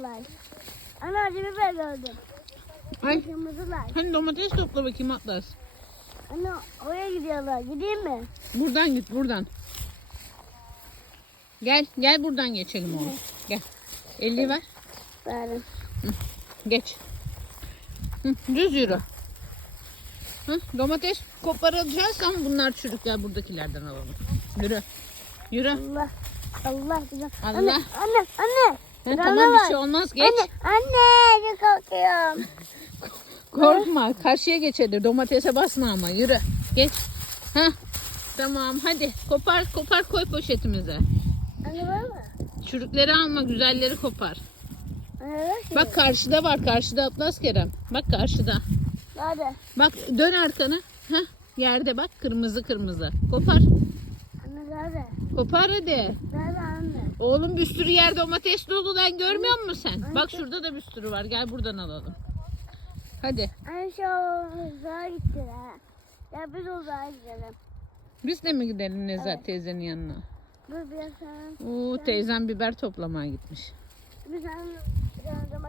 gidiyorlar. Ana acı biber gördüm. Ay. Kırmızılar. Hani domates topla bakayım Atlas. Ana oraya gidiyorlar. Gideyim mi? Buradan git buradan. Gel gel buradan geçelim oğlum. Gel. Elini ver. Verdim. Geç. Hı, düz yürü. Hı, domates koparacağız ama bunlar çürük. Gel buradakilerden alalım. Yürü. Yürü. Allah. Allah. Allah. Anne, anne, anne. Bir tamam bir şey olmaz. Geç. Anne, anne, korkuyorum. Korkma. Karşıya geç hadi. Domatese basma ama. Yürü. Geç. Ha. Tamam hadi. Kopar kopar koy poşetimize. Anne var mı? Çürükleri alma. Güzelleri kopar. Anne. Bak karşıda var. Karşıda Atlas Kerem. Bak karşıda. Nerede? Bak dön arkanı. Heh, yerde bak kırmızı kırmızı. Kopar. Anne nerede? Kopar hadi. Nerede? Oğlum bir sürü yer domates dolu lan görmüyor musun sen? Bak şurada da bir sürü var. Gel buradan alalım. Hadi. Anne şu uzağa gittiler. Ya biz uzağa gidelim. Biz de mi gidelim Nezahat teyzenin yanına? Dur biraz. Oo teyzem biber toplamaya gitmiş. Domates